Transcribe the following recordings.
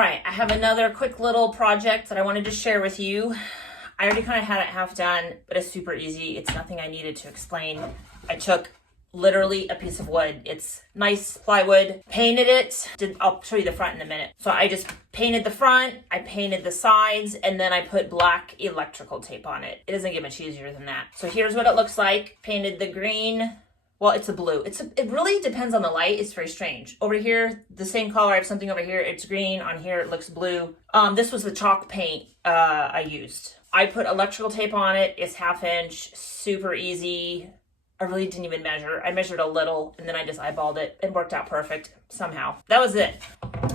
right, I have another quick little project that I wanted to share with you. I already kind of had it half done, but it's super easy. It's nothing I needed to explain. I took literally a piece of wood. It's nice plywood, painted it. I'll show you the front in a minute. So I just painted the front, I painted the sides, and then I put black electrical tape on it. It doesn't get much easier than that. So here's what it looks like. Painted the green. Well, it's a blue. It really depends on the light. It's very strange. Over here, the same color. I have something over here. It's green. On here, it looks blue. This was the chalk paint I used. I put electrical tape on it. It's 1/2 inch. Super easy. I really didn't even measure. I measured a little and then I just eyeballed it. It worked out perfect somehow. That was it.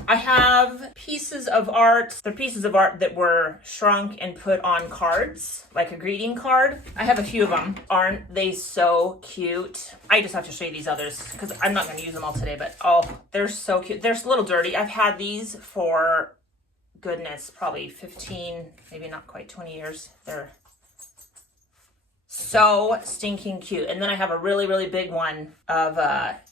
I have pieces of art. They're pieces of art that were shrunk and put on cards, like a greeting card. I have a few of them. Aren't they so cute? I just have to show you these others because I'm not going to use them all today, but oh, they're so cute. They're a little dirty. I've had these for, goodness, probably 15, maybe not quite 20 years. They're so stinking cute. And then I have a really, really big one of,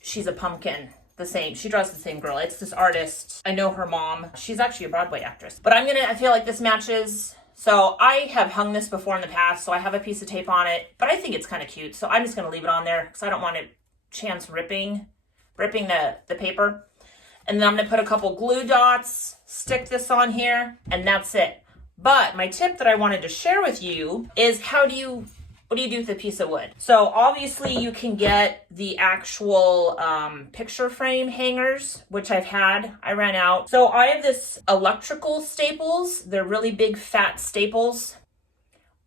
she's a pumpkin. The same. She draws the same girl. It's this artist. I know her mom. She's actually a Broadway actress. But I feel like this matches. So I have hung this before in the past, so I have a piece of tape on it. But I think it's kind of cute. So I'm just going to leave it on there because I don't want it chance ripping the paper. And then I'm going to put a couple glue dots, stick this on here, and that's it. But my tip that I wanted to share with you is what do you do with a piece of wood? So obviously you can get the actual picture frame hangers, which I ran out. So I have this electrical staples. They're really big fat staples.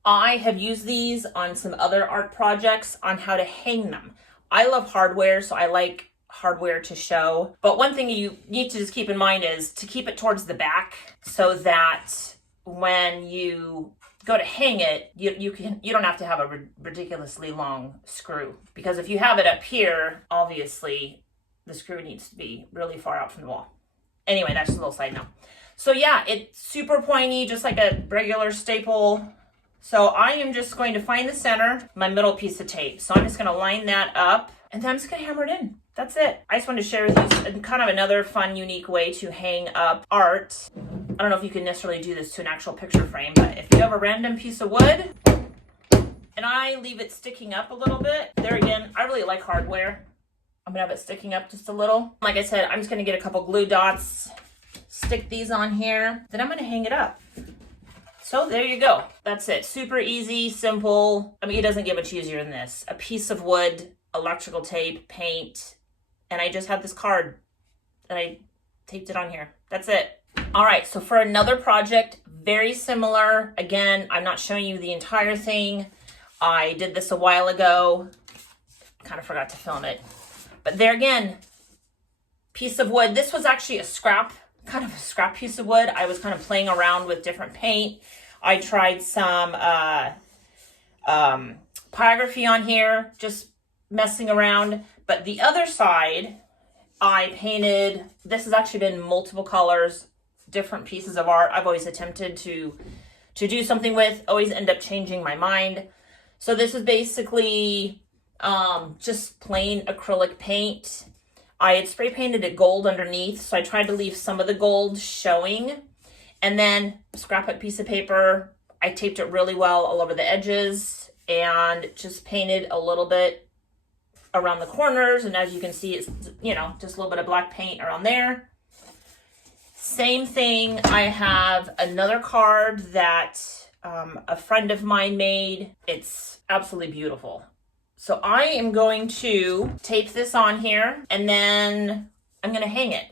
I have used these on some other art projects on how to hang them. I love hardware, so I like hardware to show. But one thing you need to just keep in mind is to keep it towards the back so that when you go to hang it, you don't have to have a ridiculously long screw, because if you have it up here, obviously the screw needs to be really far out from the wall. Anyway, that's just a little side note. So yeah, it's super pointy, just like a regular staple. So I am just going to find the center, my middle piece of tape. So I'm just going to line that up and then I'm just going to hammer it in. That's it. I just wanted to share with you kind of another fun, unique way to hang up art. I don't know if you can necessarily do this to an actual picture frame, but if you have a random piece of wood and I leave it sticking up a little bit, there again, I really like hardware. I'm gonna have it sticking up just a little. Like I said, I'm just gonna get a couple glue dots, stick these on here, then I'm gonna hang it up. So there you go. That's it. Super easy, simple. I mean, it doesn't get much easier than this. A piece of wood, electrical tape, paint, and I just had this card and I taped it on here. That's it. All right, so for another project, very similar. Again, I'm not showing you the entire thing. I did this a while ago. Kind of forgot to film it. But there again, piece of wood. This was actually kind of a scrap piece of wood. I was kind of playing around with different paint. I tried some pyrography on here, just messing around. But the other side, I painted, this has actually been multiple colors, different pieces of art I've always attempted to do something with, always end up changing my mind. So this is basically just plain acrylic paint. I had spray painted it gold underneath, so I tried to leave some of the gold showing. And then scrap it piece of paper, I taped it really well all over the edges and just painted a little bit around the corners. And as you can see, it's, just a little bit of black paint around there. Same thing, I have another card that a friend of mine made. It's absolutely beautiful. So I am going to tape this on here and then I'm going to hang it.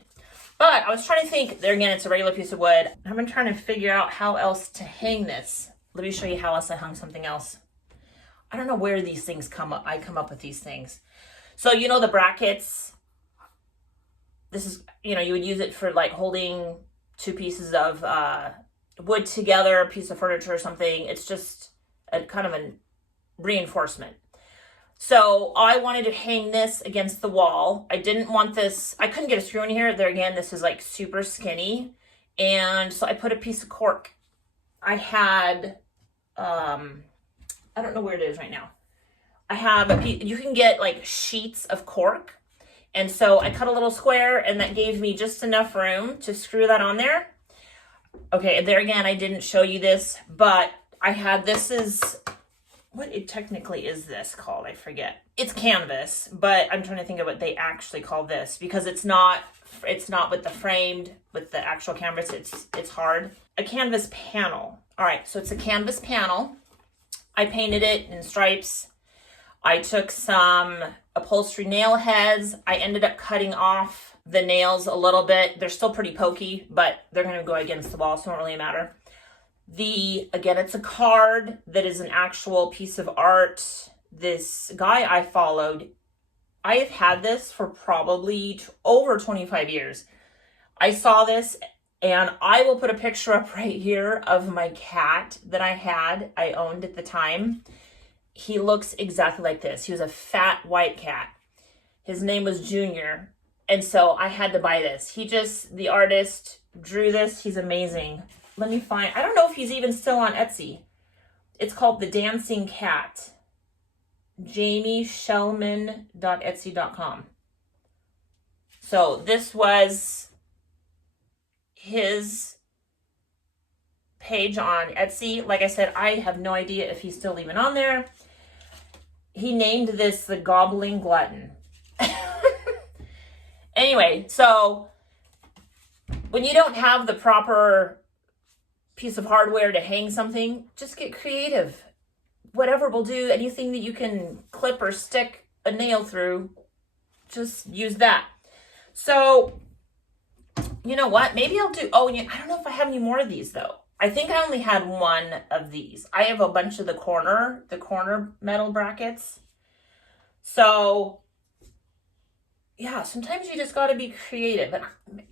But I was trying to think, there again, it's a regular piece of wood. I've been trying to figure out how else to hang this. Let me show you how else I hung something else. I don't know where these things come up. I come up with these things. So, the brackets. This is, you would use it for like holding two pieces of wood together, a piece of furniture or something. It's just a kind of a reinforcement. So I wanted to hang this against the wall. I didn't want this, I couldn't get a screw in here. There again, this is like super skinny. And so I put a piece of cork. I had, I don't know where it is right now. I have a piece, you can get like sheets of cork. And so I cut a little square and that gave me just enough room to screw that on there. Okay, there again, I didn't show you this, but I had, this is, what it technically is this called? I forget. It's canvas, but I'm trying to think of what they actually call this, because it's not with the framed, with the actual canvas, it's hard. A canvas panel. All right, so it's a canvas panel. I painted it in stripes. I took some upholstery nail heads. I ended up cutting off the nails a little bit. They're still pretty pokey, but they're gonna go against the wall, so it won't really matter. Again, it's a card that is an actual piece of art. This guy I followed, I have had this for probably over 25 years. I saw this, and I will put a picture up right here of my cat that I owned at the time. He looks exactly like this. He was a fat white cat. His name was Junior. And so I had to buy this. The artist drew this. He's amazing. Let me find, I don't know if he's even still on Etsy. It's called The Dancing Cat. JamieShellman.etsy.com. So this was his page on Etsy. Like I said, I have no idea if he's still even on there. He named this the Gobbling Glutton. Anyway, so when you don't have the proper piece of hardware to hang something, just get creative. Whatever will do, anything that you can clip or stick a nail through, just use that. So, you know what? Maybe I'll do, I don't know if I have any more of these though. I think I only had one of these. I have a bunch of the corner metal brackets. So, yeah, sometimes you just got to be creative. And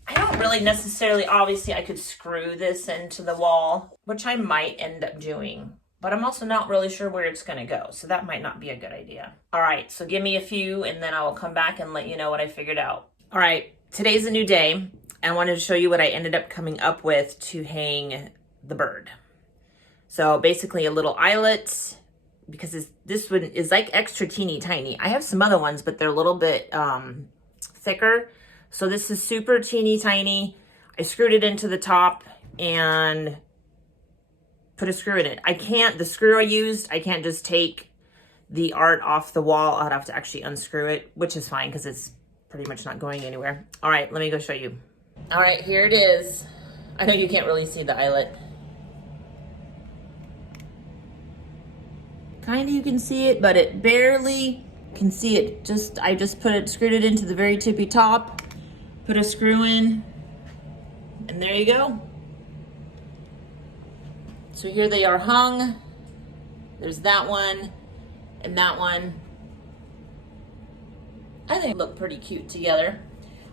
I don't really necessarily, obviously I could screw this into the wall, which I might end up doing, but I'm also not really sure where it's going to go. So that might not be a good idea. All right, so give me a few and then I will come back and let you know what I figured out. All right, today's a new day. I wanted to show you what I ended up coming up with to hang the bird. So basically a little eyelet, because this one is like extra teeny tiny. I have some other ones, but they're a little bit thicker. So this is super teeny tiny. I screwed it into the top and put a screw in it. The screw I used, I can't just take the art off the wall. I'd have to actually unscrew it, which is fine because it's pretty much not going anywhere. All right, let me go show you. All right, here it is. I know you can't really see the eyelet. Kind of you can see it, but it barely can see it. I just screwed it into the very tippy top, put a screw in, and there you go. So here they are hung. There's that one and that one. I think they look pretty cute together.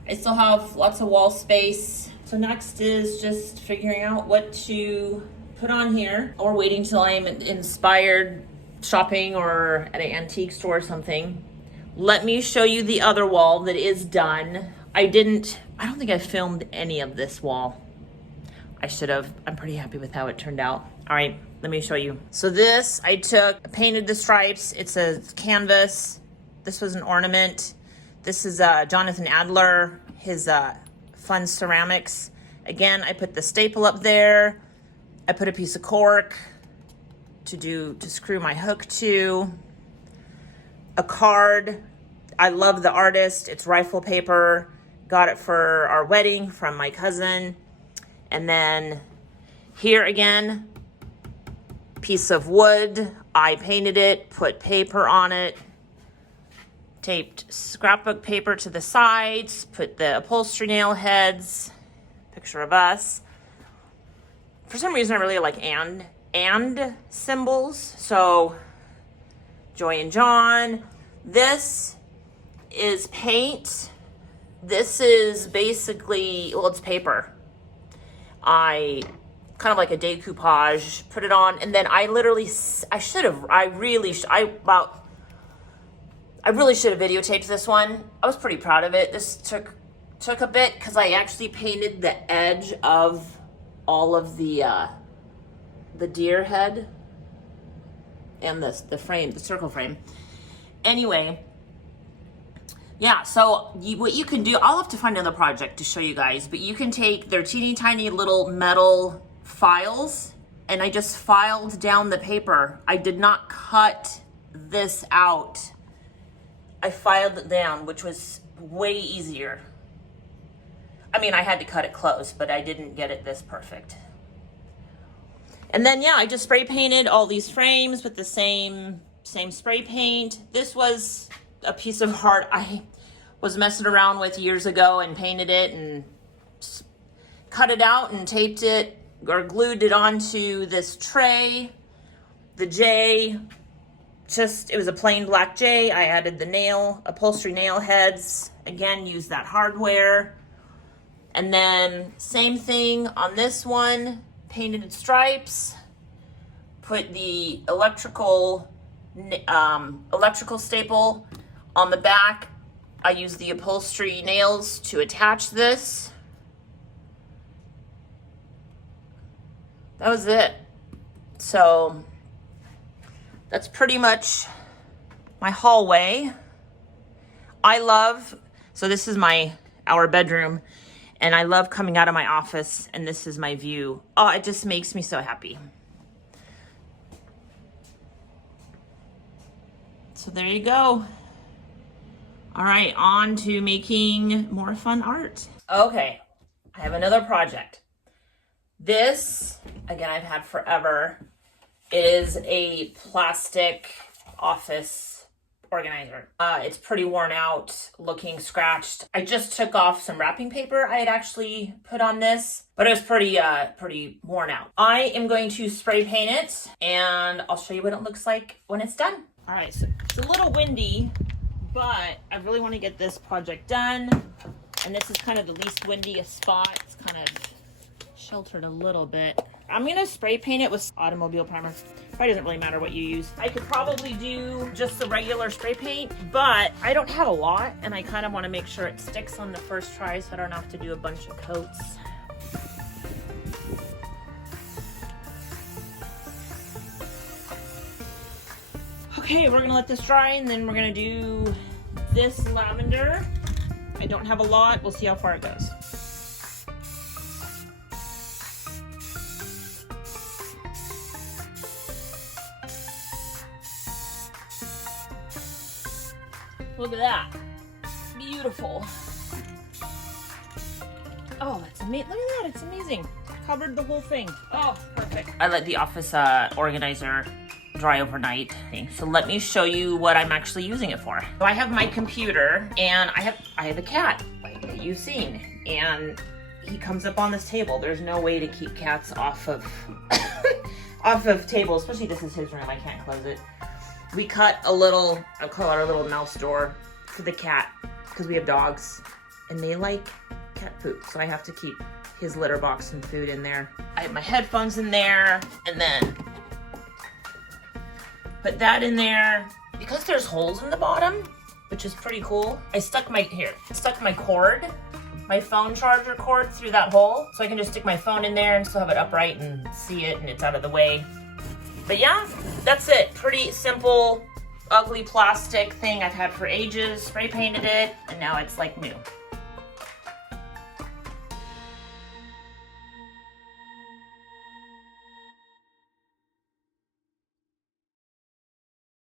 I still have lots of wall space. So next is just figuring out what to put on here, or waiting till I'm inspired shopping or at an antique store or something. Let me show you the other wall that is done. I don't think I filmed any of this wall. I should have. I'm pretty happy with how it turned out. All right, let me show you. So this, I painted the stripes. It's a canvas. This was an ornament. This is Jonathan Adler, his Fun Ceramics. Again, I put the staple up there. I put a piece of cork to screw my hook to. A card. I love the artist. It's rifle paper. Got it for our wedding from my cousin. And then here again, piece of wood. I painted it, put paper on it, taped scrapbook paper to the sides, put the upholstery nail heads, picture of us. For some reason, I really like and symbols. So Joy and John. This is paint. This is basically, well, it's paper. I kind of like a decoupage, put it on, and then I really should have videotaped this one. I was pretty proud of it. This took a bit because I actually painted the edge of all of the deer head and the frame, the circle frame. Anyway, Yeah, so what you can do, I'll have to find another project to show you guys, but you can take their teeny tiny little metal files, and I just filed down the paper. I did not cut this out. I filed it down, which was way easier. I mean, I had to cut it close, but I didn't get it this perfect. And then, yeah, I just spray painted all these frames with the same spray paint. This was a piece of art I was messing around with years ago and painted it and cut it out and taped it or glued it onto this tray. The J, it was a plain black J. I added the upholstery nail heads. Again, used that hardware. And then same thing on this one, painted stripes, put the electrical staple on the back. I used the upholstery nails to attach this. That was it. So that's pretty much my hallway. So this is our bedroom, and I love coming out of my office, and this is my view. Oh, it just makes me so happy. So there you go. All right, on to making more fun art. Okay, I have another project. This, again, I've had forever. It is a plastic office organizer. It's pretty worn out, looking scratched. I just took off some wrapping paper I had actually put on this, but it was pretty worn out. I am going to spray paint it, and I'll show you what it looks like when it's done. All right, so it's a little windy, but I really want to get this project done. And this is kind of the least windiest spot. It's kind of sheltered a little bit. I'm gonna spray paint it with automobile primer. Probably doesn't really matter what you use. I could probably do just the regular spray paint, but I don't have a lot, and I kind of want to make sure it sticks on the first try so I don't have to do a bunch of coats. Okay, we're gonna let this dry, and then we're gonna do this lavender. I don't have a lot. We'll see how far it goes. Look at that. Beautiful. Oh, that's amazing. Look at that. It's amazing. Covered the whole thing. Oh, perfect. I let the office organizer dry overnight. So let me show you what I'm actually using it for. So I have my computer, and I have a cat, like you've seen, and he comes up on this table. There's no way to keep cats off of off of tables, especially this is his room. I can't close it. We cut a little, I'll call it our little mouse door for the cat, because we have dogs and they like cat poop. So I have to keep his litter box and food in there. I have my headphones in there, and then put that in there. Because there's holes in the bottom, which is pretty cool, I stuck my cord, my phone charger cord through that hole. So I can just stick my phone in there and still have it upright and see it, and it's out of the way. But yeah, that's it. Pretty simple, ugly plastic thing I've had for ages. Spray painted it, and now it's like new.